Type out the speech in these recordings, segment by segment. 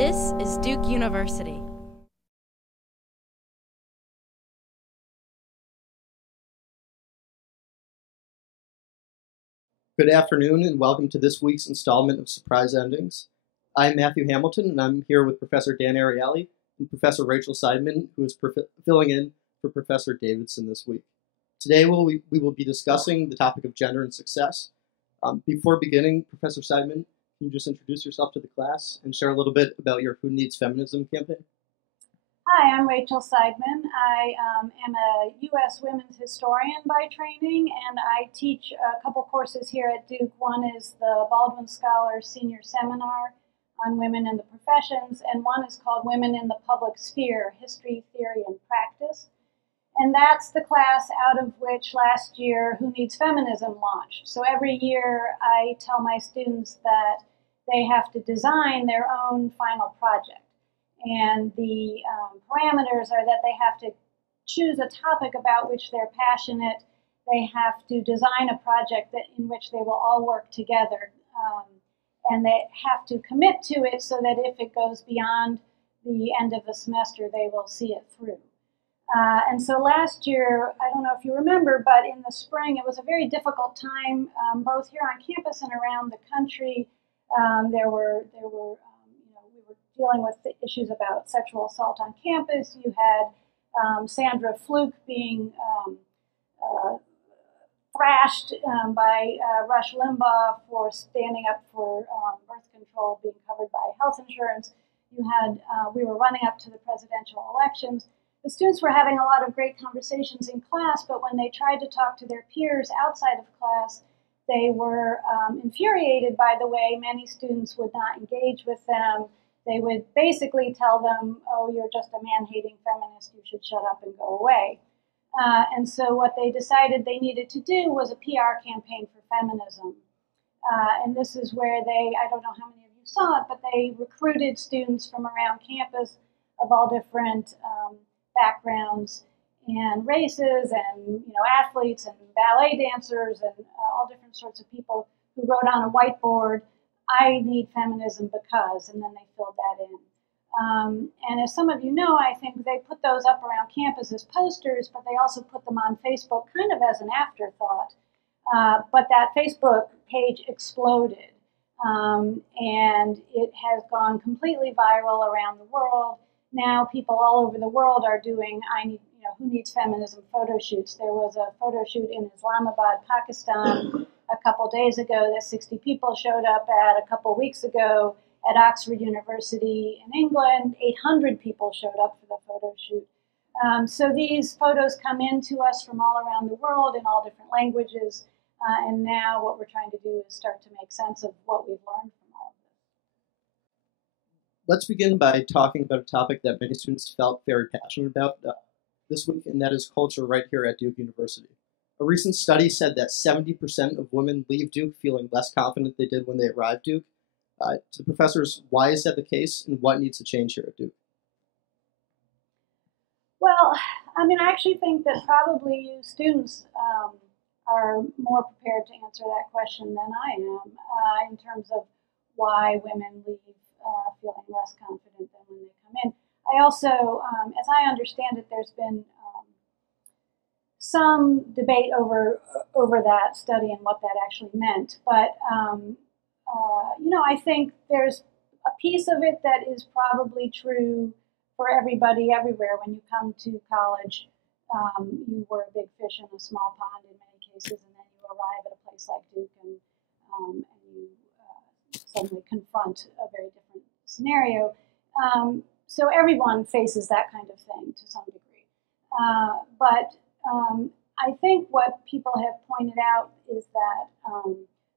This is Duke University. Good afternoon and welcome to this week's installment of Surprise Endings. I'm Matthew Hamilton and I'm here with Professor Dan Ariely and Professor Rachel Seidman, who is filling in for Professor Davidson this week. Today we will be discussing the topic of gender and success. Before beginning, Professor Seidman, can you just introduce yourself to the class and share a little bit about your Who Needs Feminism campaign? Hi, I'm Rachel Seidman. I am a U.S. women's historian by training, and I teach a couple courses here at Duke. One is the Baldwin Scholars Senior Seminar on Women in the Professions, and one is called Women in the Public Sphere, History, Theory, and Practice. And that's the class out of which last year Who Needs Feminism launched. So every year I tell my students that they have to design their own final project. And the parameters are that they have to choose a topic about which they're passionate. They have to design a project in which they will all work together. And they have to commit to it so that if it goes beyond the end of the semester, they will see it through. And so last year, I don't know if you remember, but in the spring, it was a very difficult time, both here on campus and around the country. We were dealing with the issues about sexual assault on campus. You had Sandra Fluke being thrashed by Rush Limbaugh for standing up for birth control being covered by health insurance. We were running up to the presidential elections. The students were having a lot of great conversations in class, but when they tried to talk to their peers outside of class, they were infuriated by the way many students would not engage with them. They would basically tell them, oh, you're just a man-hating feminist, you should shut up and go away. And so what they decided they needed to do was a PR campaign for feminism. And this is where I don't know how many of you saw it, but they recruited students from around campus of all different backgrounds and races, and athletes and ballet dancers and all different sorts of people who wrote on a whiteboard, I need feminism because, and then they filled that in. And as some of you know, I think they put those up around campus as posters, but they also put them on Facebook kind of as an afterthought. But that Facebook page exploded, and it has gone completely viral around the world. Now people all over the world are doing Who Needs Feminism photo shoots. There was a photo shoot in Islamabad, Pakistan, a couple days ago that 60 people showed up at. A couple weeks ago at Oxford University in England, 800 people showed up for the photo shoot. So these photos come in to us from all around the world in all different languages. And now what we're trying to do is start to make sense of what we've learned from all of this. Let's begin by talking about a topic that many students felt very passionate about this week, and that is culture right here at Duke University. A recent study said that 70% of women leave Duke feeling less confident they did when they arrived Duke. To the professors, why is that the case, and what needs to change here at Duke? Well, I actually think that probably you students are more prepared to answer that question than I am in terms of why women leave feeling less confident than when they come in. I also, as I understand it, there's been some debate over that study and what that actually meant. But, I think there's a piece of it that is probably true for everybody everywhere. When you come to college, you were a big fish in a small pond in many cases, and then you arrive at a place like Duke and you suddenly confront a very different scenario. So everyone faces that kind of thing to some degree. But I think what people have pointed out is that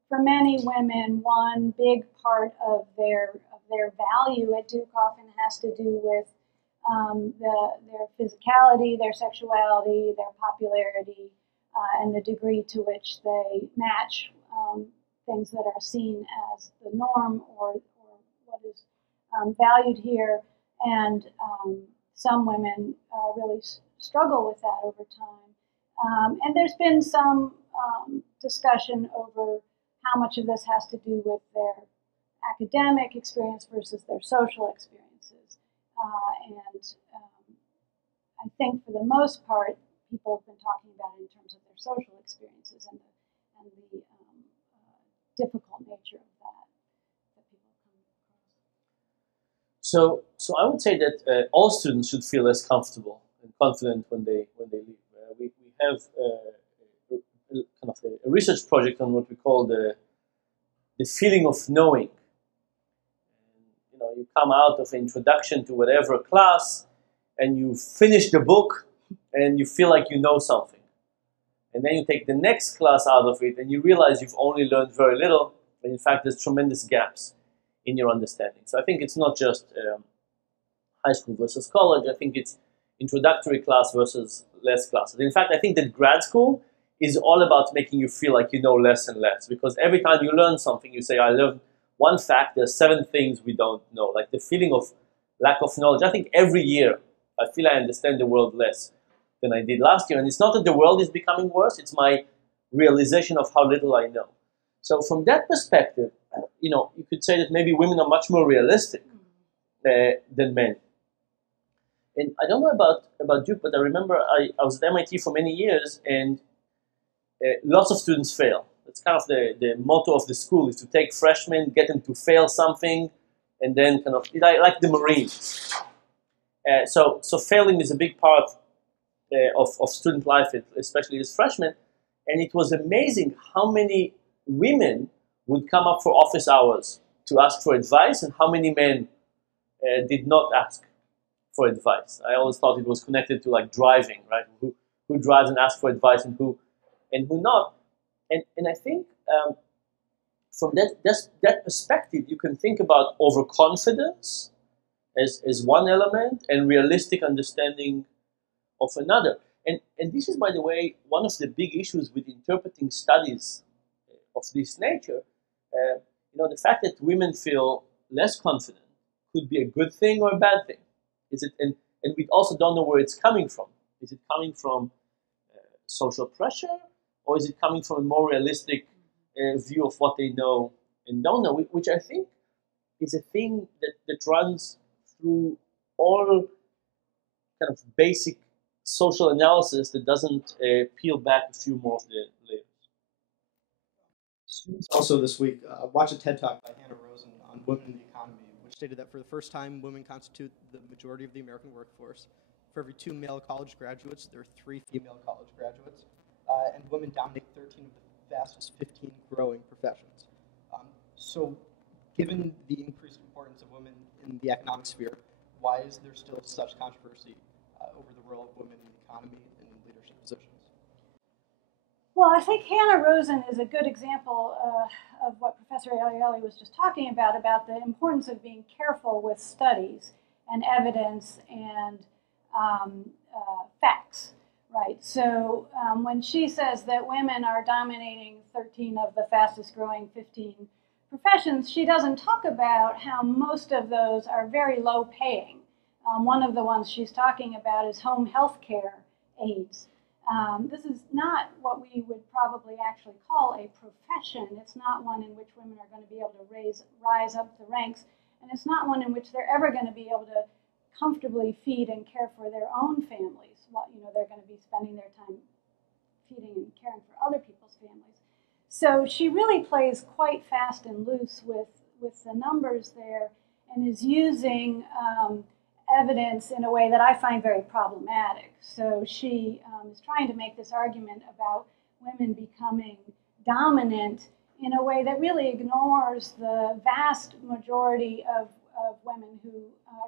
for many women, one big part of their value at Duke often has to do with their physicality, their sexuality, their popularity, and the degree to which they match things that are seen as the norm or what is valued here. And some women really struggle with that over time. And there's been some discussion over how much of this has to do with their academic experience versus their social experiences. I think for the most part, people have been talking about it in terms of their social experiences and the difficult nature of that people come across. So I would say that all students should feel less comfortable and confident when they leave. We have kind of a research project on what we call the feeling of knowing. You know, you come out of an introduction to whatever class, and you finish the book, and you feel like you know something. And then you take the next class out of it, and you realize you've only learned very little, and in fact there's tremendous gaps in your understanding. So I think it's not just high school versus college. I think it's introductory class versus less classes. In fact, I think that grad school is all about making you feel like you know less and less, because every time you learn something, you say, I learned one fact, there's 7 things we don't know. Like the feeling of lack of knowledge. I think every year I feel I understand the world less than I did last year. And it's not that the world is becoming worse, it's my realization of how little I know. So from that perspective, you know, you could say that maybe women are much more realistic than men. And I don't know about Duke, but I remember I was at MIT for many years, and lots of students fail. That's kind of the motto of the school, is to take freshmen, get them to fail something, and then kind of, like the Marines. So failing is a big part of student life, especially as freshmen. And it was amazing how many women would come up for office hours to ask for advice, and how many men did not ask for advice. I always thought it was connected to like driving, right? Who drives and asks for advice, and who not. And I think from that perspective, you can think about overconfidence as one element, and realistic understanding of another. And this is, by the way, one of the big issues with interpreting studies of this nature. You know, the fact that women feel less confident could be a good thing or a bad thing. Is it? And we also don't know where it's coming from. Is it coming from social pressure, or is it coming from a more realistic view of what they know and don't know, which I think is a thing that runs through all kind of basic social analysis that doesn't peel back a few more of the layers. Students also this week watched a TED Talk by Hannah Rosen on women in the economy, which stated that for the first time, women constitute the majority of the American workforce. For every 2 male college graduates, there are 3 female college graduates, and women dominate 13 of the fastest 15 growing professions. So given the increased importance of women in the economic sphere, why is there still such controversy over the role of women in the economy and in leadership positions? Well, I think Hannah Rosen is a good example of what Professor Ariely was just talking about the importance of being careful with studies and evidence and facts, right? So when she says that women are dominating 13 of the fastest growing 15 professions, she doesn't talk about how most of those are very low paying. One of the ones she's talking about is home health care aides. This is not what we would probably actually call a profession. It's not one in which women are going to be able to rise up the ranks, and it's not one in which they're ever going to be able to comfortably feed and care for their own families. Well, you know, they're going to be spending their time feeding and caring for other people's families. So she really plays quite fast and loose with the numbers there, and is using evidence in a way that I find very problematic. So she is trying to make this argument about women becoming dominant in a way that really ignores the vast majority of women who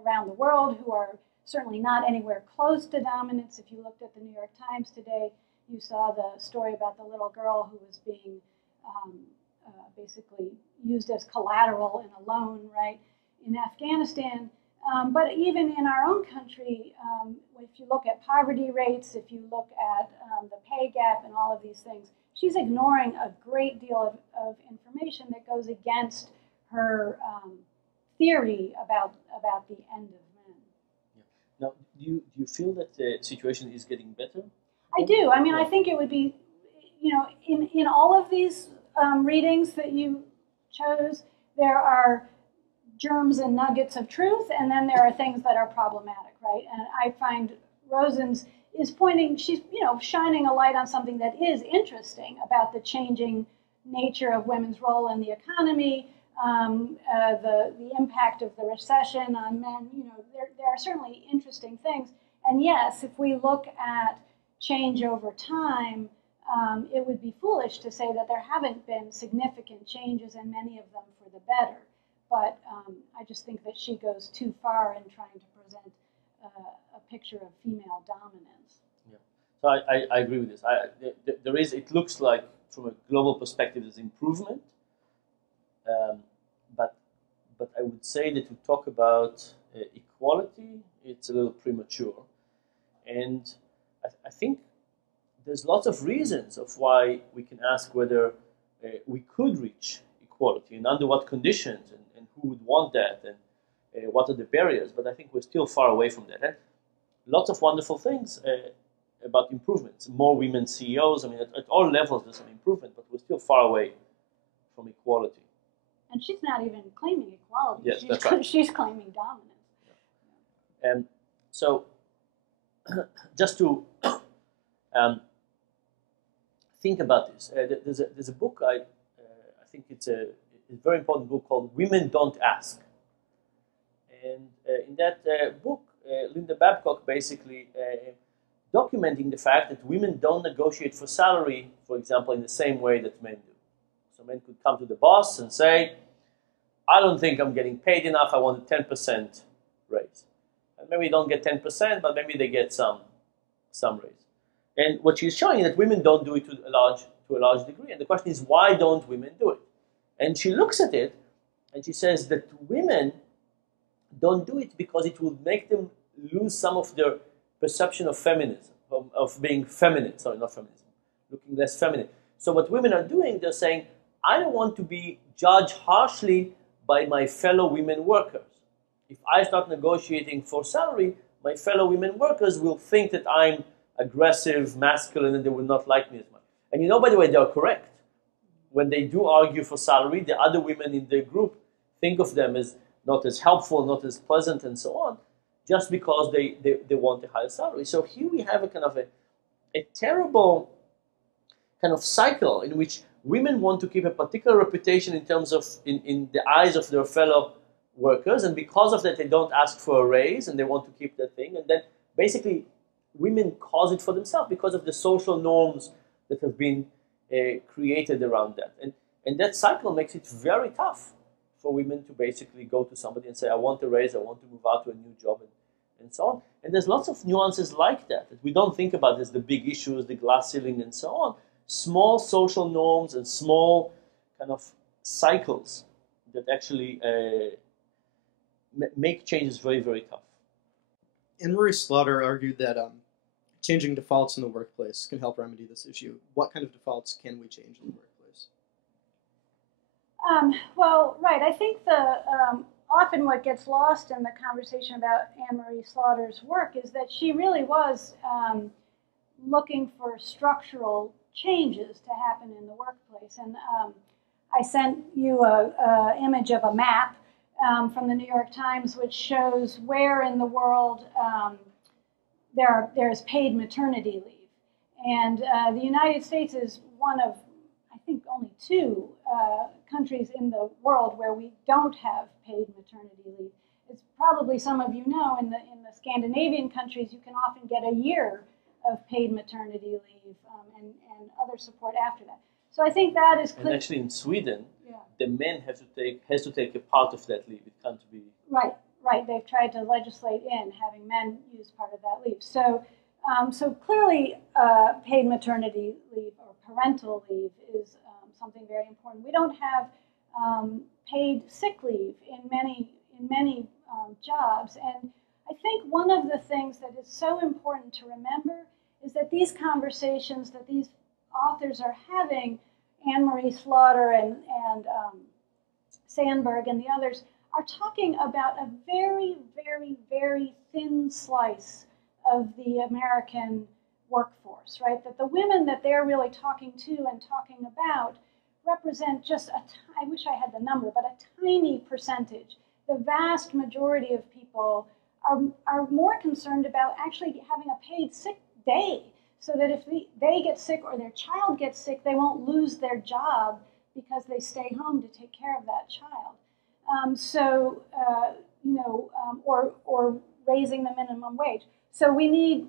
around the world who are certainly not anywhere close to dominance. If you looked at the New York Times today, you saw the story about the little girl who was being basically used as collateral in a loan, right, in Afghanistan. But even in our own country, if you look at poverty rates, if you look at the pay gap and all of these things, she's ignoring a great deal of information that goes against her theory about the end of men. Yeah. Now, do you feel that the situation is getting better? I do. I mean, I think it would be, you know, in all of these readings that you chose, there are germs and nuggets of truth, and then there are things that are problematic, right? And I find Rosen's is pointing, she's shining a light on something that is interesting about the changing nature of women's role in the economy, the impact of the recession on men. There are certainly interesting things. And yes, if we look at change over time, it would be foolish to say that there haven't been significant changes, and many of them for the better. But I just think that she goes too far in trying to present a picture of female dominance. Yeah. So I agree with this. There is, it looks like from a global perspective, there's improvement. But I would say that to talk about equality, it's a little premature. And I think there's lots of reasons of why we can ask whether we could reach equality and under what conditions, and who would want that, and what are the barriers. But I think we're still far away from that. And lots of wonderful things about improvements. More women CEOs. I mean, at all levels there's some improvement, but we're still far away from equality. And she's not even claiming equality. Yes, that's right. She's claiming dominance. Yeah. And so, just to think about this, there's a book, I think it's a very important book called Women Don't Ask. And in that book, Linda Babcock basically documenting the fact that women don't negotiate for salary, for example, in the same way that men do. So men could come to the boss and say, I don't think I'm getting paid enough, I want a 10% raise. And maybe they don't get 10%, but maybe they get some raise. And what she's showing is that women don't do it to a large degree. And the question is, why don't women do it? And she looks at it, and she says that women don't do it because it will make them lose some of their perception of feminism, of being feminine. Sorry, not feminism, looking less feminine. So what women are doing, they're saying, I don't want to be judged harshly by my fellow women workers. If I start negotiating for salary, my fellow women workers will think that I'm aggressive, masculine, and they will not like me as much. And by the way, they are correct. When they do argue for salary, the other women in the group think of them as not as helpful, not as pleasant, and so on, just because they want a higher salary. So here we have a kind of a terrible kind of cycle in which women want to keep a particular reputation in terms of, in the eyes of their fellow workers, and because of that, they don't ask for a raise, and they want to keep that thing. And then basically, women cause it for themselves because of the social norms that have been created around that. And that cycle makes it very tough for women to basically go to somebody and say, I want a raise, I want to move out to a new job, and so on. And there's lots of nuances like that we don't think about as the big issues, the glass ceiling, and so on. Small social norms and small kind of cycles that actually make changes very, very tough. Anne-Marie Slaughter argued that changing defaults in the workplace can help remedy this issue. What kind of defaults can we change in the workplace? Well, right. I think often what gets lost in the conversation about Anne-Marie Slaughter's work is that she really was looking for structural changes to happen in the workplace. And I sent you an image of a map from the New York Times, which shows where in the world there's paid maternity leave. And the United States is one of, I think, only two countries in the world where we don't have paid maternity leave. It's probably, some of you know, in the Scandinavian countries, you can often get a year of paid maternity leave and other support after that. So I think that is clear. And actually in Sweden, the men has to take a part of that leave. It can't be... Right. They've tried to legislate in having men use part of that leave. So clearly paid maternity leave or parental leave is something very important. We don't have paid sick leave in many jobs. And I think one of the things that is so important to remember is that these conversations that these authors are having, Anne-Marie Slaughter and Sandberg and the others, are talking about a very, very, very thin slice of the American workforce, right? That the women that they're really talking to and talking about represent just I wish I had the number, but a tiny percentage. the vast majority of people are more concerned about actually having a paid sick day, so that if they get sick or their child gets sick, they won't lose their job because they stay home to take care of that child. Or raising the minimum wage. So we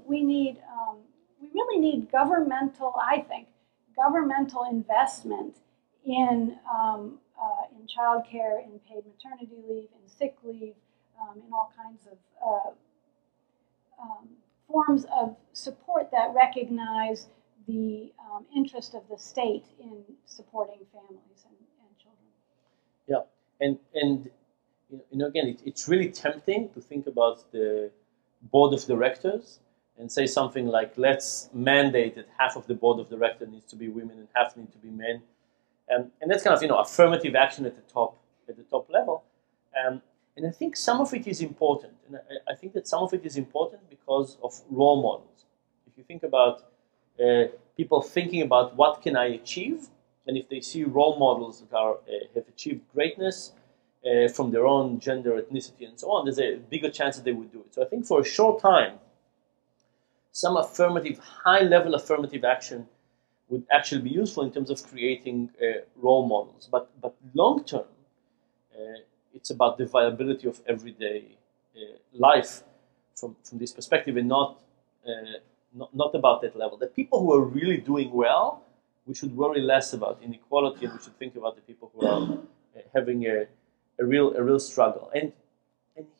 really need governmental, I think, governmental investment in childcare, in paid maternity leave, in sick leave, in all kinds of forms of support that recognize the interest of the state in supporting families and children. Yeah, and again, it's really tempting to think about the board of directors and say something like, let's mandate that half of the board of directors needs to be women and half need to be men, and that's kind of affirmative action at the top level, and I think some of it is important, and I think that some of it is important because of role models. If you think about people thinking about what can I achieve, and if they see role models that have achieved greatness from their own gender, ethnicity, and so on, there's a bigger chance that they would do it. So I think for a short time, some high-level affirmative action would actually be useful in terms of creating role models. But long-term, it's about the viability of everyday life from this perspective, and not about that level. The people who are really doing well, we should worry less about inequality, and we should think about the people who are having a real struggle. And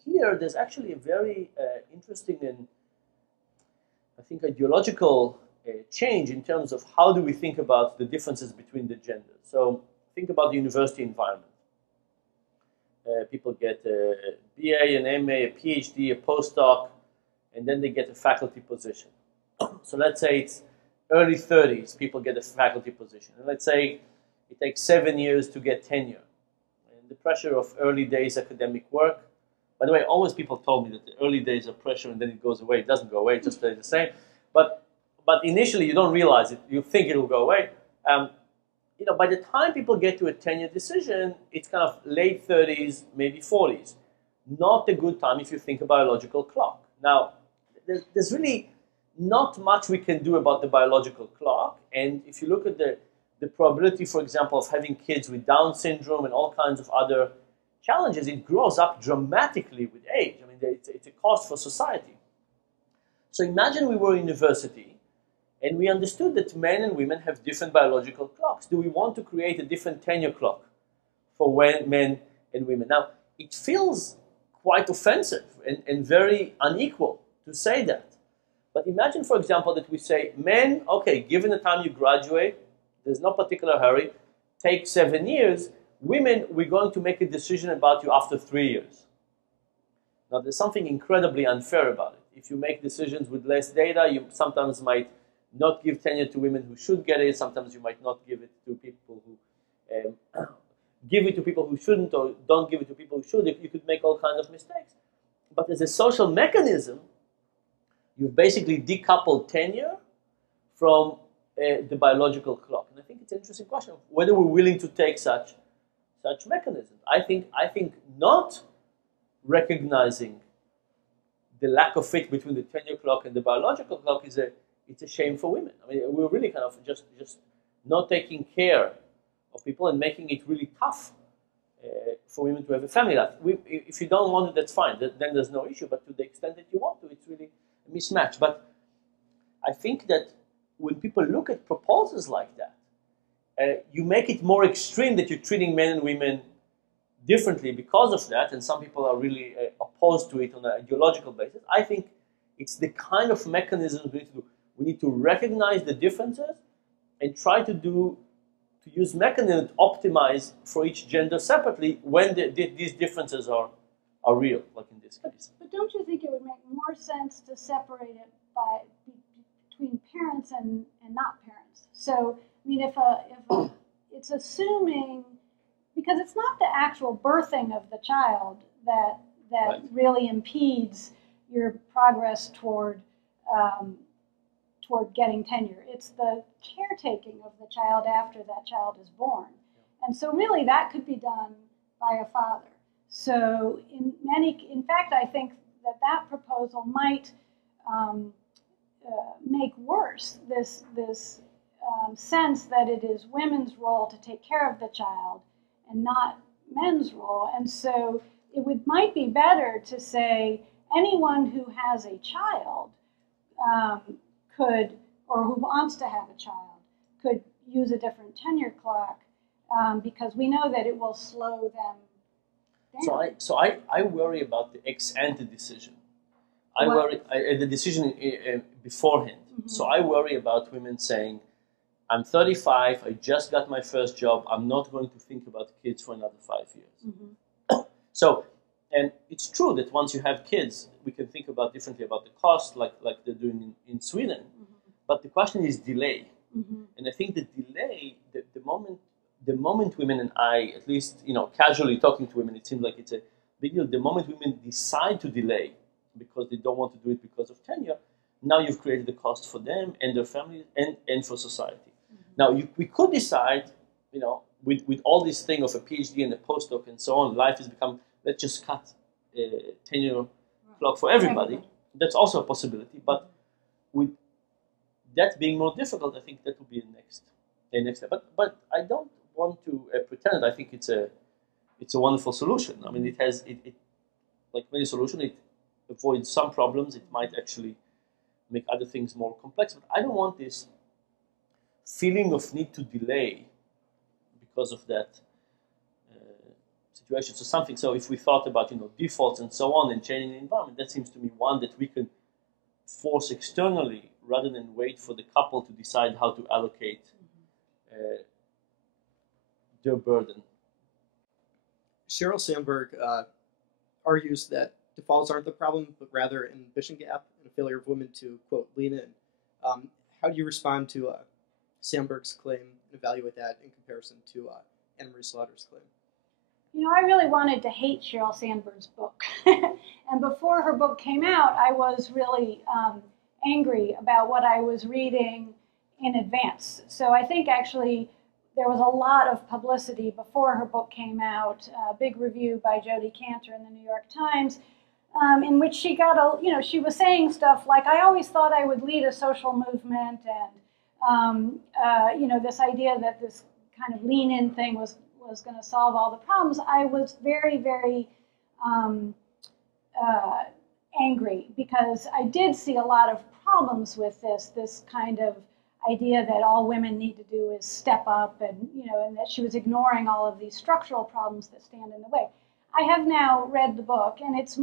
here, there's actually a very interesting and I think ideological change in terms of how do we think about the differences between the genders. So think about the university environment. People get a BA, an MA, a PhD, a postdoc, and then they get a faculty position. So let's say it's early 30s, people get a faculty position. And let's say it takes 7 years to get tenure. And the pressure of early days academic work. By the way, always people told me that the early days are pressure and then it goes away. It doesn't go away, it just stays the same. But initially you don't realize it. You think it will go away. By the time people get to a tenure decision, it's kind of late 30s, maybe 40s. Not a good time if you think a biological clock. Now, there's really not much we can do about the biological clock. And if you look at the probability, for example, of having kids with Down syndrome and all kinds of other challenges, it grows up dramatically with age. I mean, it's a cost for society. So imagine we were in university and we understood that men and women have different biological clocks. Do we want to create a different tenure clock for men and women? Now, it feels quite offensive and very unequal to say that. But imagine, for example, that we say, men, okay, given the time you graduate, there's no particular hurry, take 7 years. Women, we're going to make a decision about you after 3 years. Now, there's something incredibly unfair about it. If you make decisions with less data, you sometimes might not give tenure to women who should get it. Sometimes you might not give it to people who give it to people who shouldn't, or don't give it to people who should. You could make all kinds of mistakes. But as a social mechanism, you've basically decoupled tenure from the biological clock. And I think it's an interesting question of whether we're willing to take such mechanisms. I think not recognizing the lack of fit between the tenure clock and the biological clock it's a shame for women. I mean, we're really kind of just not taking care of people and making it really tough for women to have a family life. If you don't want it, that's fine. Then there's no issue. But to the extent that you want to, it's really a mismatch. But I think that when people look at proposals like that, you make it more extreme that you're treating men and women differently because of that, and some people are really opposed to it on an ideological basis. I think it's the kind of mechanism we need to do. We need to recognize the differences and try to use mechanisms to optimize for each gender separately when these differences are real, like in this case. But don't you think it would make more sense to separate it between parents and not parents? So, I mean, if it's assuming, because it's not the actual birthing of the child that Right. really impedes your progress toward getting tenure. It's the caretaking of the child after that child is born. And so really that could be done by a father. So in fact, I think that proposal might make worse this sense that it is women's role to take care of the child and not men's role. And so might be better to say anyone who has a child could, or who wants to have a child, could use a different tenure clock because we know that it will slow them down. So I worry about the ex ante decision. I worry the decision beforehand. Mm-hmm. So I worry about women saying, I'm 35, I just got my first job, I'm not going to think about kids for another 5 years. Mm-hmm. So, and it's true that once you have kids, we can think about differently about the cost, like they're doing in Sweden. Mm-hmm. But the question is delay. Mm-hmm. And I think the delay, the moment women, and I, at least, casually talking to women, it seems like it's a big deal. The moment women decide to delay because they don't want to do it because of tenure, now you've created the cost for them and their families and for society. Mm-hmm. Now, we could decide, with all this thing of a PhD and a postdoc and so on, life has become, let's just cut tenure clock for everybody. That's also a possibility. But with that being more difficult, I think that would be the next step. But I don't want to pretend. I think it's a wonderful solution. I mean, it has like many solutions. It avoids some problems. It might actually make other things more complex. But I don't want this feeling of need to delay because of that situation. So if we thought about defaults and so on and changing the environment, that seems to me one that we can force externally rather than wait for the couple to decide how to allocate their burden. Sheryl Sandberg argues that defaults aren't the problem, but rather an ambition gap and a failure of women to, quote, lean in. How do you respond to Sandberg's claim and evaluate that in comparison to Anne-Marie Slaughter's claim? I really wanted to hate Sheryl Sandberg's book. And before her book came out, I was really angry about what I was reading in advance. So I think actually there was a lot of publicity before her book came out, a big review by Jodi Kantor in the New York Times, in which she got she was saying stuff like, I always thought I would lead a social movement, and this idea that this kind of lean-in thing was going to solve all the problems. I was very, very angry because I did see a lot of problems with this kind of idea that all women need to do is step up, and and that she was ignoring all of these structural problems that stand in the way. I have now read the book, and it's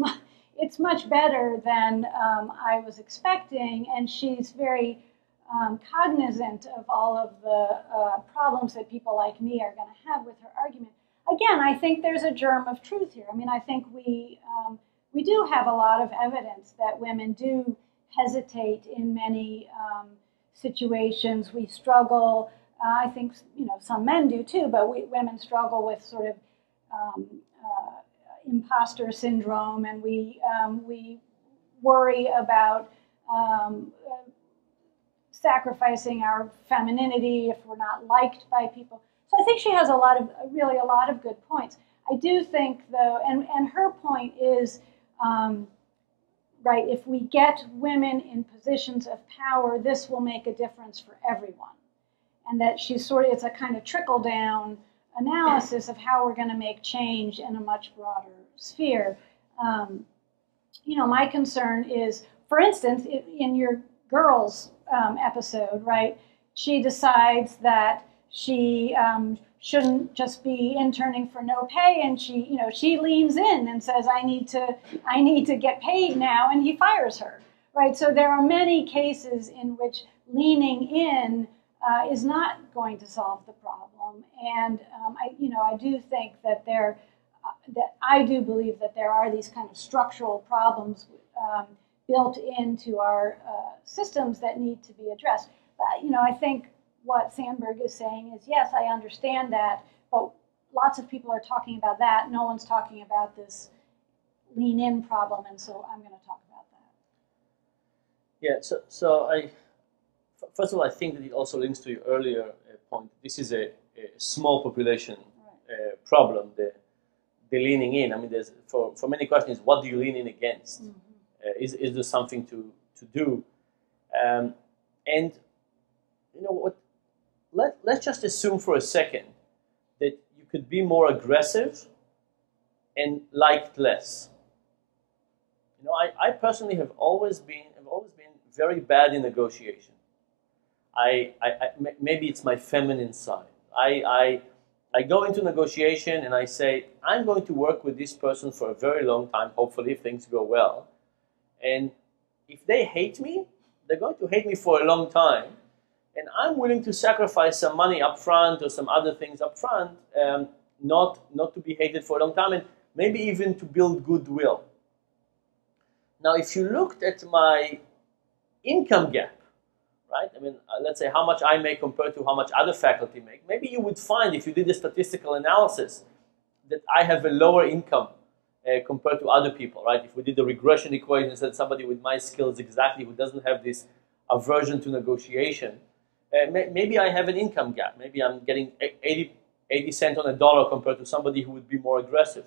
much better than I was expecting, and she's very cognizant of all of the problems that people like me are going to have with her argument. Again, I think there's a germ of truth here. I mean, I think we do have a lot of evidence that women do hesitate in many situations. We struggle. I think some men do too, but women struggle with sort of imposter syndrome, and we worry about sacrificing our femininity if we're not liked by people. So I think she has a lot of good points. I do think, though, and her point is, right, if we get women in positions of power, this will make a difference for everyone. And that it's a kind of trickle-down analysis of how we're going to make change in a much broader sphere. My concern is, for instance, in your girls episode, right, she decides that she shouldn't just be interning for no pay, and she leans in and says, I need to get paid now, and he fires her, right? So there are many cases in which leaning in is not going to solve the problem, and I do think that I do believe that there are these kind of structural problems built into our systems that need to be addressed. But, I think what Sandberg is saying is, yes, I understand that, but lots of people are talking about that. No one's talking about this lean-in problem, and so I'm going to talk about that. Yeah, so first of all, I think that it also links to your earlier point. This is a small population problem. the leaning in. I mean, there's for many questions, what do you lean in against? Is there something to do? And you know what? Let's just assume for a second that you could be more aggressive and liked less. You know, I personally have always been very bad in negotiation. Maybe it's my feminine side. I go into negotiation and I say, I'm going to work with this person for a very long time, hopefully if things go well. And if they hate me, they're going to hate me for a long time. And I'm willing to sacrifice some money up front or some other things up front, not to be hated for a long time, and maybe even to build goodwill. Now, if you looked at my income gap, right? I mean, let's say how much I make compared to how much other faculty make. Maybe you would find, if you did a statistical analysis, that I have a lower income compared to other people, right? If we did the regression equation and said somebody with my skills exactly who doesn't have this aversion to negotiation, maybe I have an income gap. Maybe I'm getting 80 cents on a dollar compared to somebody who would be more aggressive.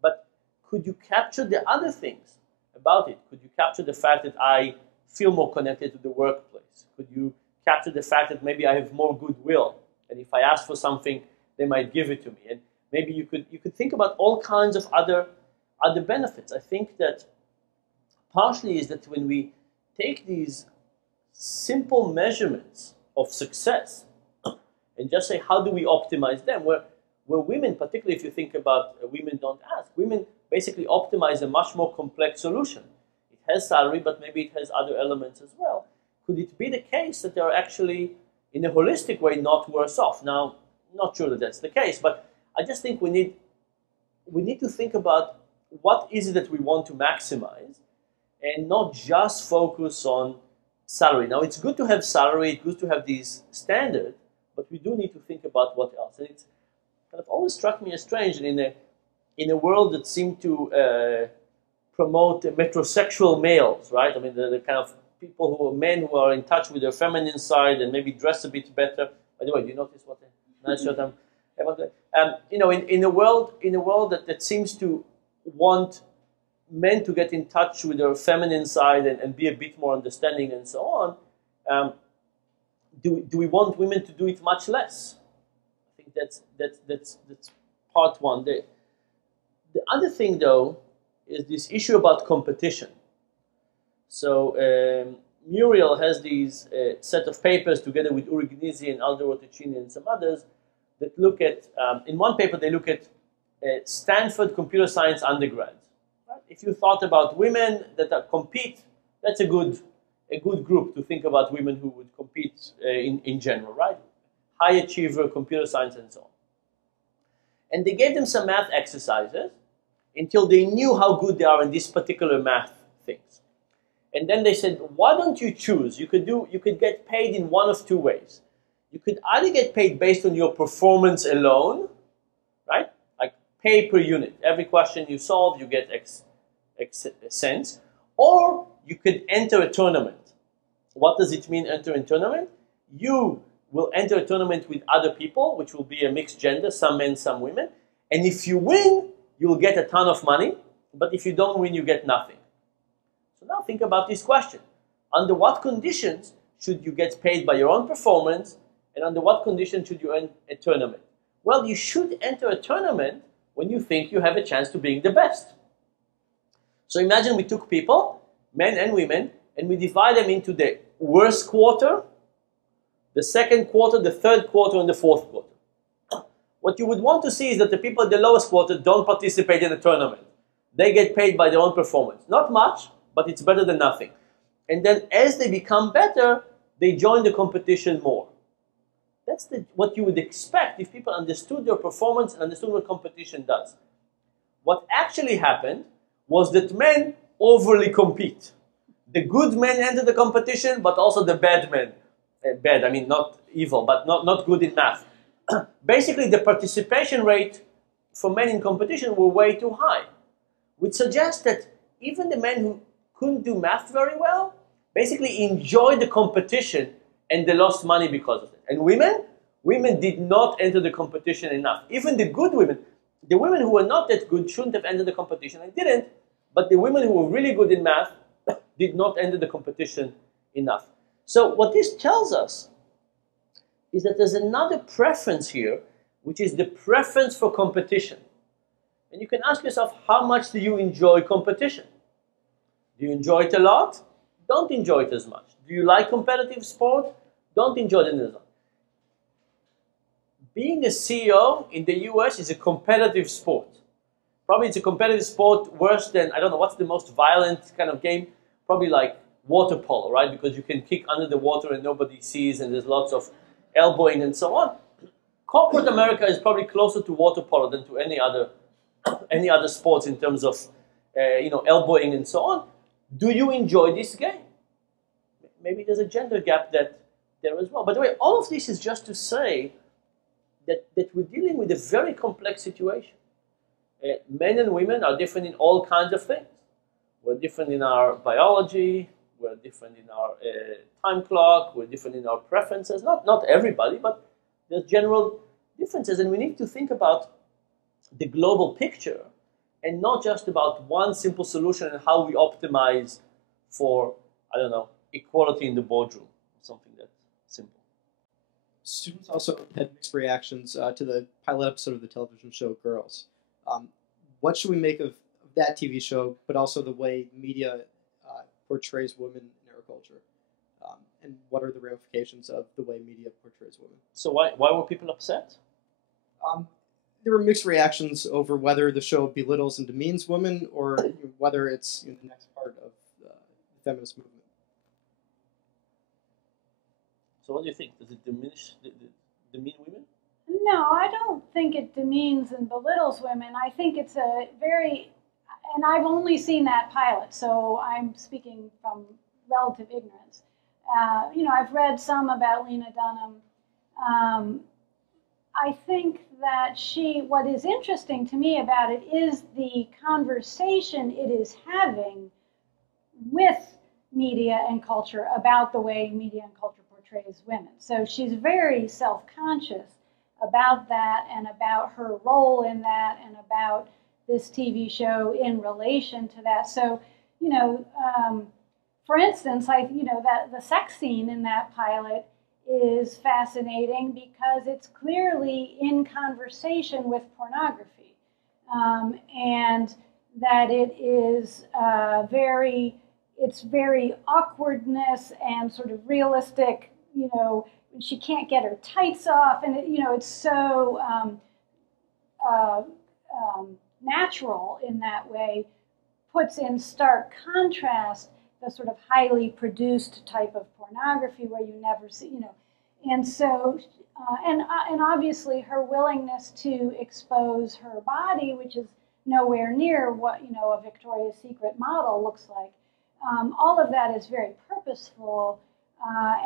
But could you capture the other things about it? Could you capture the fact that I feel more connected to the workplace? Could you capture the fact that maybe I have more goodwill, and if I ask for something, they might give it to me? And maybe you could think about all kinds of other benefits. I think that partially is that when we take these simple measurements of success and just say, how do we optimize them? Where women, particularly if you think about women don't ask, women basically optimize a much more complex solution. It has salary, but maybe it has other elements as well. Could it be the case that they're actually, in a holistic way, not worse off? Now, I'm not sure that that's the case, but I just think we need to think about what is it that we want to maximize and not just focus on salary. Now, it's good to have salary, it's good to have these standards, but we do need to think about what else. And it's kind of always struck me as strange that in a world that seemed to promote metrosexual males, right? I mean, the kind of men who are in touch with their feminine side and maybe dress a bit better. By the way, do you notice what a nice shirt I'm about? You know, in a world that seems to want men to get in touch with their feminine side and be a bit more understanding and so on, do we want women to do it much less? I think that's part one. The other thing, though, is this issue about competition. So Muriel has these set of papers together with Uri Gnisi and Aldo Rotticini and some others that look at, in one paper they look at Stanford computer science undergrads. Right? If you thought about women that compete, that's a good group to think about women who would compete in general, right? High achiever, computer science and so on. And they gave them some math exercises until they knew how good they are in this particular math things. And then they said, why don't you choose? You could get paid in one of two ways. You could either get paid based on your performance alone, right? Like pay per unit. Every question you solve, you get X cents. Or you could enter a tournament. What does it mean, enter a tournament? You will enter a tournament with other people, which will be a mixed gender, some men, some women. And if you win, you'll get a ton of money. But if you don't win, you get nothing. So now think about this question. Under what conditions should you get paid by your own performance, and under what conditions should you enter a tournament? Well, you should enter a tournament when you think you have a chance to being the best. So imagine we took people, men and women, and we divide them into the worst quarter, the second quarter, the third quarter, and the fourth quarter. What you would want to see is that the people in the lowest quarter don't participate in the tournament. They get paid by their own performance. Not much, but it's better than nothing. And then as they become better, they join the competition more. That's what you would expect if people understood their performance and understood what competition does. What actually happened was that men overly compete. The good men enter the competition, but also the bad men. Bad, I mean not evil, but not good in math. Basically, the participation rate for men in competition were way too high, which suggests that even the men who couldn't do math very well basically enjoyed the competition and they lost money because of it. And women did not enter the competition enough. Even the good women, the women who were not that good shouldn't have entered the competition and didn't, but the women who were really good in math did not enter the competition enough. So what this tells us is that there's another preference here, which is the preference for competition. And you can ask yourself, how much do you enjoy competition? Do you enjoy it a lot? Don't enjoy it as much. Do you like competitive sport? Don't enjoy it as much. Being a CEO in the US is a competitive sport. Probably it's a competitive sport worse than, I don't know, what's the most violent kind of game? Probably like water polo, right? Because you can kick under the water and nobody sees and there's lots of elbowing and so on. Corporate America is probably closer to water polo than to any other sports in terms of elbowing and so on. Do you enjoy this game? Maybe there's a gender gap there as well. By the way, all of this is just to say that we're dealing with a very complex situation. Men and women are different in all kinds of things. We're different in our biology, we're different in our time clock, we're different in our preferences. Not everybody, but there's general differences, and we need to think about the global picture and not just about one simple solution and how we optimize for, I don't know, equality in the boardroom, something that's simple. Students also had mixed reactions to the pilot episode of the television show Girls. What should we make of that TV show, but also the way media portrays women in our culture? And what are the ramifications of the way media portrays women? So why were people upset? There were mixed reactions over whether the show belittles and demeans women or whether it's the next part of the feminist movement. So what do you think? Does it diminish, demean women? No, I don't think it demeans and belittles women. I think it's a very, and I've only seen that pilot, so I'm speaking from relative ignorance. I've read some about Lena Dunham. I think that what is interesting to me about it is the conversation it is having with media and culture about the way media and culture portrays women. So she's very self-conscious about that and about her role in that and about this TV show in relation to that. So, for instance, that the sex scene in that pilot is fascinating because it's clearly in conversation with pornography, and that it is it's very awkwardness and sort of realistic. She can't get her tights off, and it's so natural in that way. Puts in stark contrast the sort of highly produced type of pornography where you never see, and so, and obviously her willingness to expose her body, which is nowhere near what, a Victoria's Secret model looks like. All of that is very purposeful,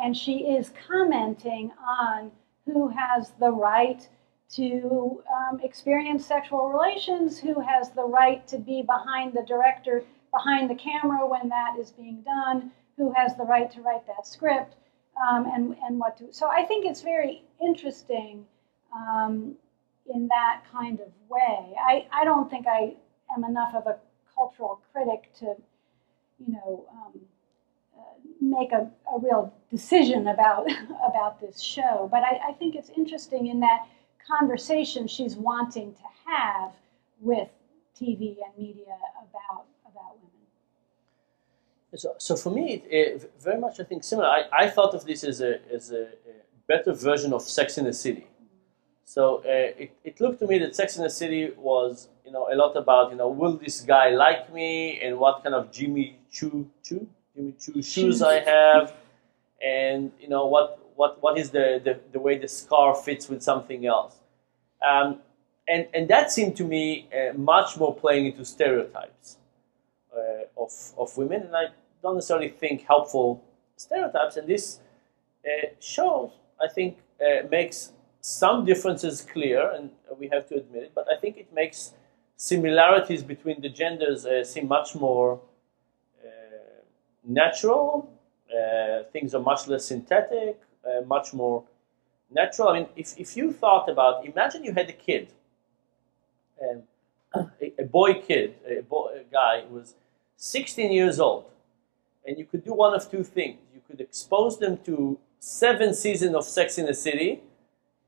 and she is commenting on who has the right to experience sexual relations, who has the right to be behind the director, behind the camera when that is being done, who has the right to write that script, and what to. So I think it's very interesting in that kind of way. I don't think I am enough of a cultural critic to, make a real decision about this show. But I think it's interesting in that conversation she's wanting to have with TV and media about women. So for me, it very much I think similar. I thought of this as a better version of Sex in the City. So it looked to me that Sex in the City was a lot about will this guy like me and what kind of Jimmy Choo shoes I have, and what is the way the scarf fits with something else, and that seemed to me much more playing into stereotypes of women, and I don't necessarily think helpful stereotypes. And this show, I think, makes some differences clear, and we have to admit it. But I think it makes similarities between the genders seem much more natural. Things are much less synthetic, much more natural. I mean, if you thought about, imagine you had a kid, a boy kid, a guy who was 16 years old, and you could do one of two things. You could expose them to 7 seasons of Sex in the City,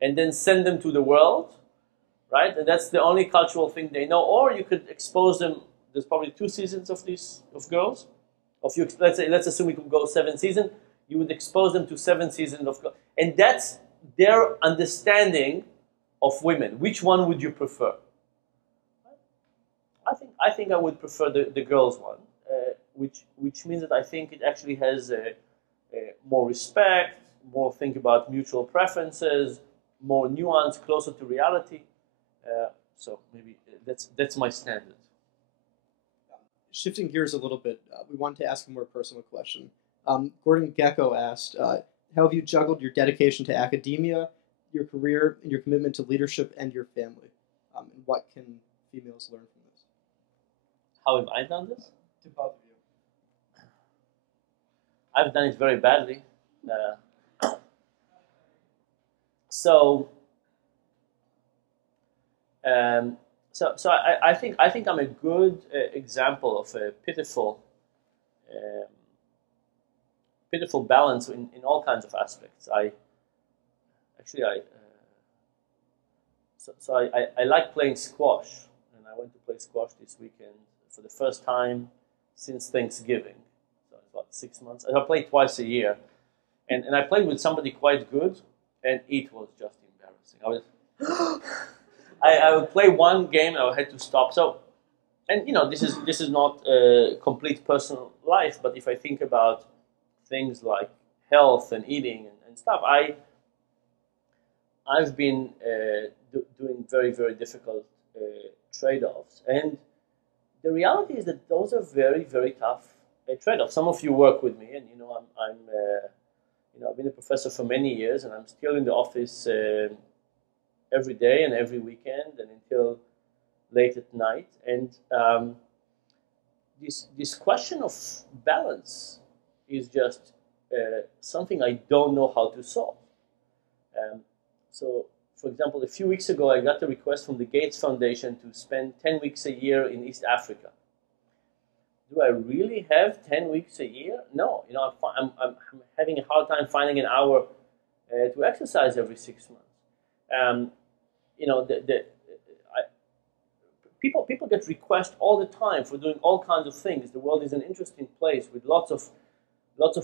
and then send them to the world, right? And that's the only cultural thing they know. Or you could expose them. There's probably 2 seasons of girls. Let's assume we could go 7 seasons. You would expose them to 7 seasons of girls, and that's their understanding of women. Which one would you prefer? I think I would prefer the girls one, which means that I think it actually has more respect, more think about mutual preferences, more nuance, closer to reality. So maybe that's my standard. Shifting gears a little bit, we wanted to ask a more personal question. Gordon Gecko asked, how have you juggled your dedication to academia, your career, and your commitment to leadership and your family? And what can females learn from this? How have I done this? To both of you. I've done it very badly. So I think I'm a good example of a pitiful balance in all kinds of aspects. I like playing squash, and I went to play squash this weekend for the first time since Thanksgiving. So it's about 6 months. I play twice a year, and I played with somebody quite good, and it was just embarrassing. I would play one game and I had to stop. So, and this is not a complete personal life, but if I think about things like health and eating and stuff, I've been doing very, very difficult trade-offs, and the reality is that those are very, very tough trade-offs. Some of you work with me, and I've been a professor for many years, and I'm still in the office every day and every weekend and until late at night. And this question of balance is just something I don't know how to solve. So, for example, a few weeks ago, I got a request from the Gates Foundation to spend 10 weeks a year in East Africa. Do I really have 10 weeks a year? No. I'm having a hard time finding an hour to exercise every 6 months. People get requests all the time for doing all kinds of things. The world is an interesting place with lots of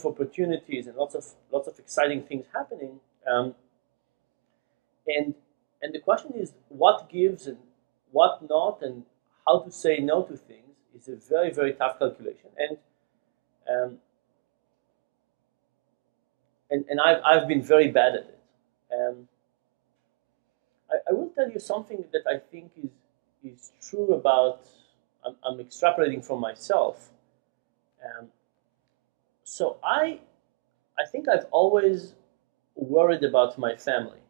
opportunities and lots of exciting things happening. And the question is what gives and what not, and how to say no to things is a very, very tough calculation. And I've been very bad at it. I will tell you something that I think is true about. I'm extrapolating from myself. So I think I've always worried about my family.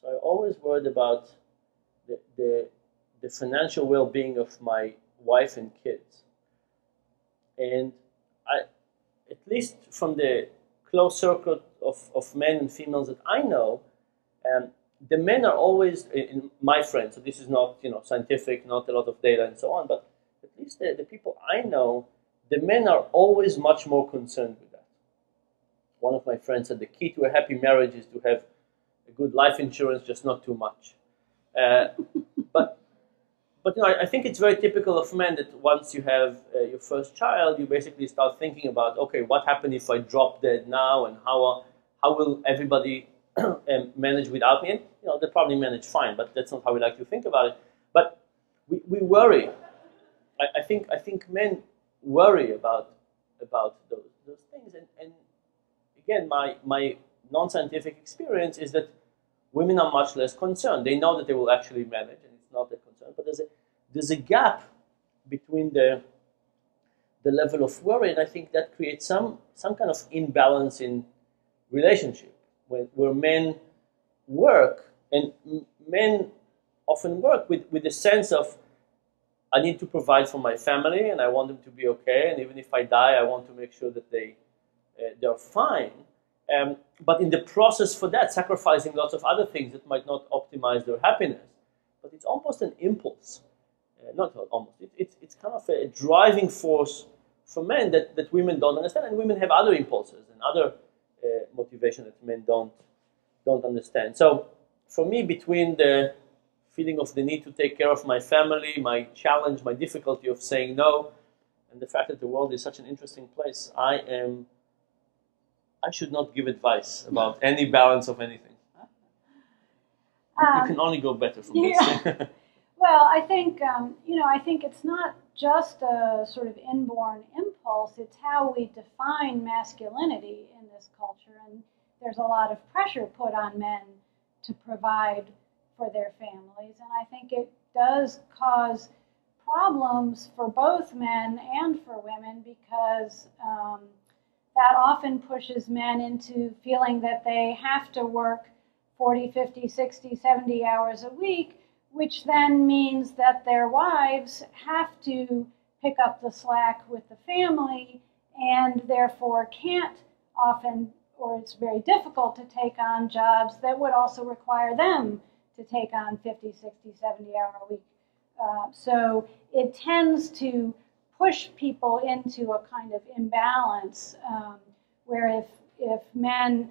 So I always worried about the financial well-being of my wife and kids. And at least from the close circle of men and females that I know, the men are always, in my friends, so this is not scientific, not a lot of data and so on, but at least the people I know, the men are always much more concerned with that. One of my friends said the key to a happy marriage is to have a good life insurance, just not too much. But I think it's very typical of men that once you have your first child, you basically start thinking about, okay, what happens if I drop dead now, and how will everybody manage without me? And they probably manage fine, but that's not how we like to think about it. But we worry. I think men worry about those things. And again, my non-scientific experience is that women are much less concerned. They know that they will actually manage, and it's not that concerned. But there's a gap between the level of worry, and I think that creates some kind of imbalance in relationship, where men work, and men often work with the sense of, I need to provide for my family, and I want them to be okay, and even if I die, I want to make sure that they're fine. But in the process for that, sacrificing lots of other things that might not optimize their happiness. But but it's almost an impulse. Not almost. It's kind of a driving force for men that women don't understand, and women have other impulses and other motivation that men don't understand. So for me, between the feeling of the need to take care of my family, my challenge, my difficulty of saying no, and the fact that the world is such an interesting place, I should not give advice about any balance of anything. You can only go better from this. Well, I think I think it's not just a sort of inborn impulse. It's how we define masculinity in this culture, and there's a lot of pressure put on men to provide for their families, and I think it does cause problems for both men and for women because that often pushes men into feeling that they have to work 40, 50, 60, 70 hours a week, which then means that their wives have to pick up the slack with the family and therefore can't often, or it's very difficult to take on jobs that would also require them to take on 50, 60, 70-hour a week. So it tends to push people into a kind of imbalance where if men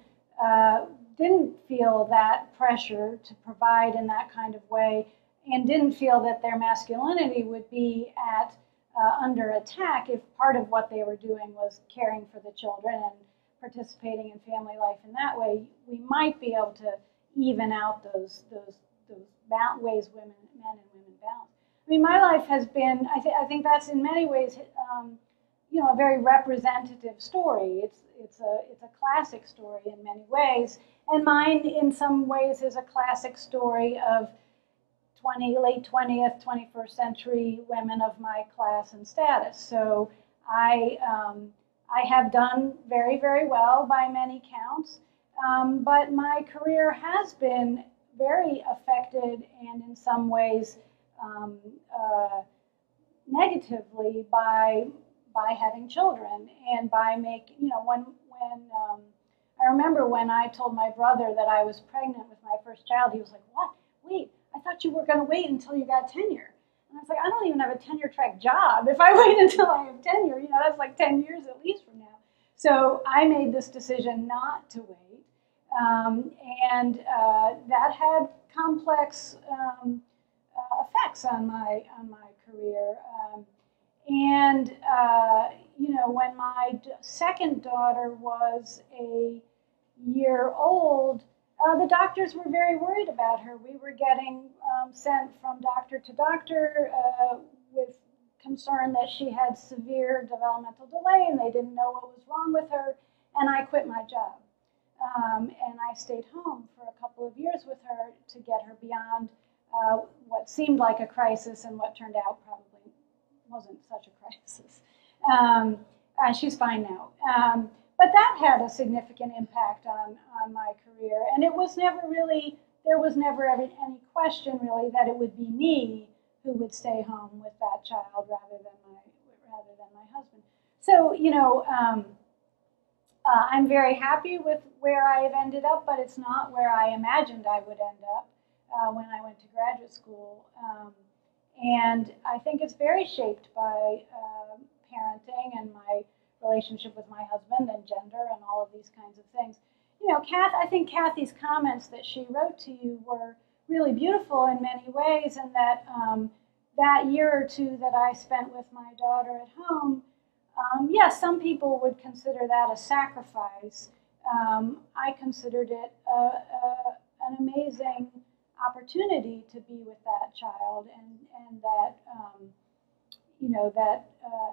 didn't feel that pressure to provide in that kind of way and didn't feel that their masculinity would be under attack if part of what they were doing was caring for the children and participating in family life in that way, we might be able to even out those ways men and women balance. I mean, my life has been, I think that's in many ways, a very representative story. It's a classic story in many ways, and mine in some ways is a classic story of late 20th, 21st century women of my class and status. So I have done very, very well by many counts, but my career has been very affected and in some ways negatively by having children and by when I remember when I told my brother that I was pregnant with my first child, he was like, "What? Wait, I thought you were going to wait until you got tenure." And I was like, "I don't even have a tenure track job. If I wait until I have tenure, that's like 10 years at least from now." So I made this decision not to wait, and that had complex effects on my career. When my second daughter was a year old, the doctors were very worried about her. We were getting sent from doctor to doctor with concern that she had severe developmental delay and they didn't know what was wrong with her, and I quit my job. And I stayed home for a couple of years with her to get her beyond what seemed like a crisis and what turned out probably wasn't such a crisis. She's fine now. But that had a significant impact on my career. And it was never really, there was never any question really that it would be me who would stay home with that child rather than my husband. So, I'm very happy with where I have ended up, but it's not where I imagined I would end up when I went to graduate school. And I think it's very shaped by parenting and my relationship with my husband and gender and all of these kinds of things. I think Kathy's comments that she wrote to you were really beautiful in many ways, and that that year or two that I spent with my daughter at home, yes, some people would consider that a sacrifice. I considered it an amazing opportunity to be with that child, and that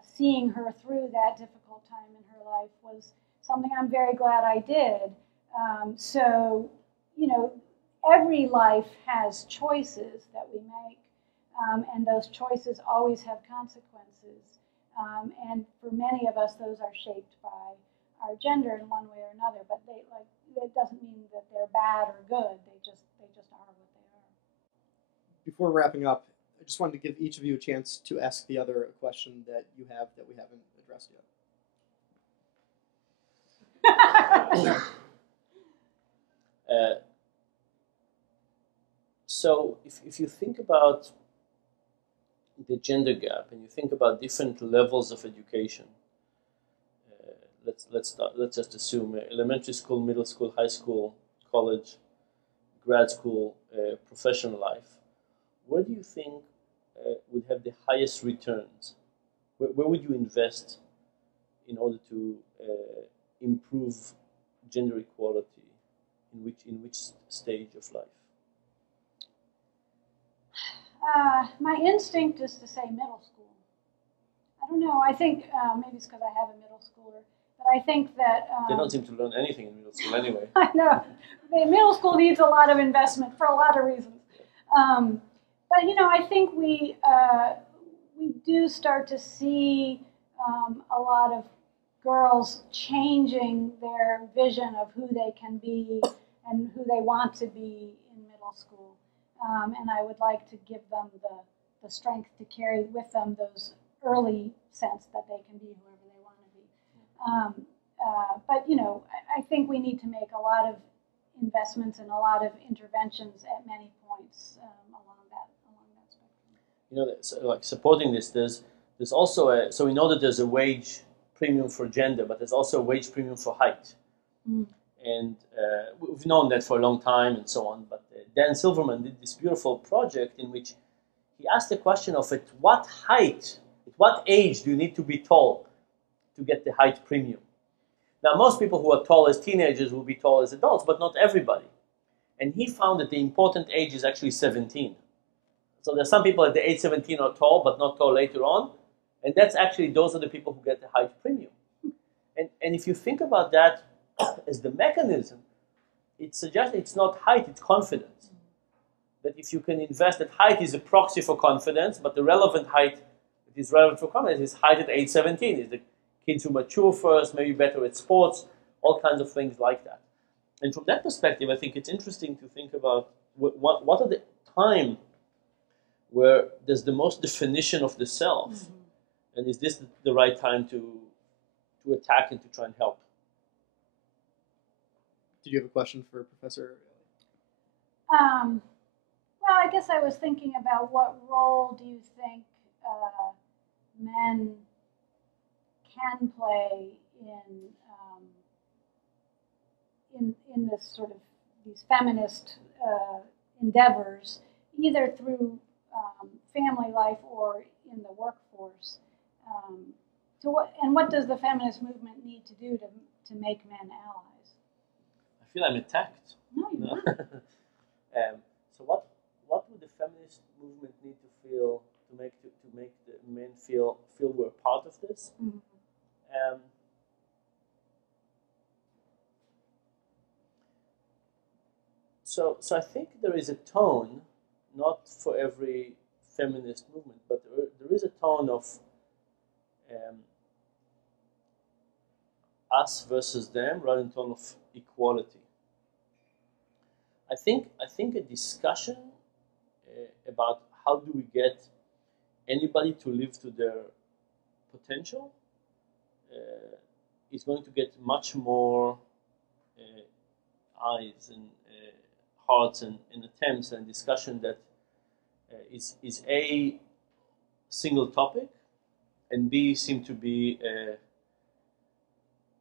seeing her through that difficult time in her life was something I'm very glad I did. Every life has choices that we make, and those choices always have consequences. And for many of us, those are shaped by our gender in one way or another. But it doesn't mean that they're bad or good. They just are what they are. Before wrapping up, I just wanted to give each of you a chance to ask the other a question that you have that we haven't addressed yet. So if you think about the gender gap and you think about different levels of education, let's just assume elementary school, middle school, high school, college, grad school, professional life. Where do you think would have the highest returns? Where would you invest in order to improve gender equality? In which stage of life? My instinct is to say middle school. I don't know. I think maybe it's because I have a middle schooler, but I think that they don't seem to learn anything in middle school anyway. I know. The middle school needs a lot of investment for a lot of reasons. But you know, I think we do start to see a lot of girls changing their vision of who they can be and who they want to be in middle school. And I would like to give them the strength to carry with them those early sense that they can be whoever they want to be. But you know, I think we need to make a lot of investments and a lot of interventions at many points along that spectrum. You know, so like supporting this, there's also so we know that there's a wage premium for gender, but there's also a wage premium for height. Mm. And we've known that for a long time and so on. But Dan Silverman did this beautiful project in which he asked the question of at what height, at what age do you need to be tall to get the height premium? Now, most people who are tall as teenagers will be tall as adults, but not everybody. And he found that the important age is actually 17. So there's some people at the age 17 are tall, but not tall later on. And that's actually, those are the people who get the height premium. And if you think about that as the mechanism, it suggests it's not height, it's confidence. That if you can invest, that height is a proxy for confidence, but the relevant height that is relevant for confidence is height at age 17. Is the kids who mature first, maybe better at sports, all kinds of things like that. And from that perspective, I think it's interesting to think about what are the time where there's the most definition of the self, mm-hmm. and is this the right time to attack and to try and help? Did you have a question for Professor? Well, I guess I was thinking about what role do you think men can play in this sort of these feminist endeavors, either through family life or in the workforce. What does the feminist movement need to do to make men allies? I feel I'm attacked. No, you're not. So what would the feminist movement need to feel to make the men feel we're part of this? Mm-hmm. So I think there is a tone, not for every feminist movement, but there is a tone of us versus them, rather than tone of equality. I think a discussion about how do we get anybody to live to their potential is going to get much more eyes and hearts and attempts and discussion that is A, single topic, and B, seem to be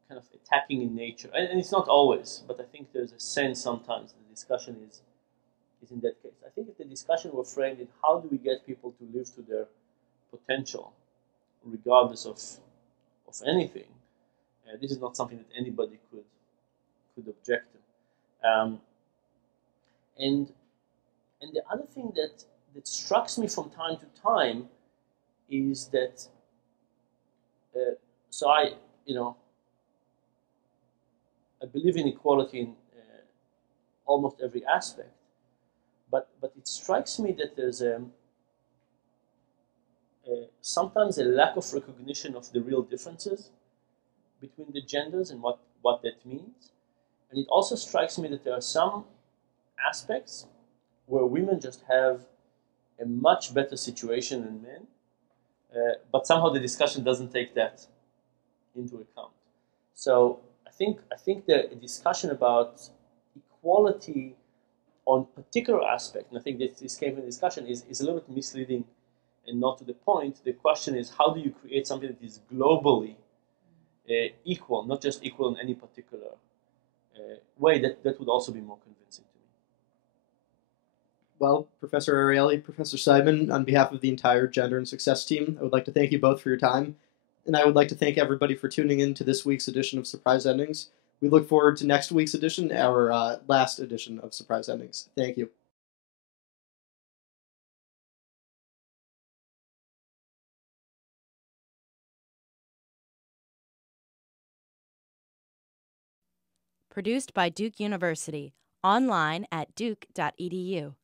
kind of attacking in nature. And it's not always, but I think there's a sense sometimes the discussion is in that case. I think if the discussion were framed in how do we get people to live to their potential, regardless of anything, this is not something that anybody could object to. And the other thing that strikes me from time to time is that so I believe in equality in almost every aspect, but it strikes me that there's sometimes a lack of recognition of the real differences between the genders and what that means. And it also strikes me that there are some aspects where women just have a much better situation than men, but somehow the discussion doesn't take that into account. So I think the discussion about equality on particular aspect, and I think that this came in discussion, is a little bit misleading and not to the point. The question is, how do you create something that is globally equal, not just equal in any particular way? That would also be more convincing to me. Well, Professor Ariely, Professor Seidman, on behalf of the entire Gender and Success team, I would like to thank you both for your time, and I would like to thank everybody for tuning in to this week's edition of Surprise Endings. We look forward to next week's edition, our last edition of Surprise Endings. Thank you. Produced by Duke University. Online at duke.edu.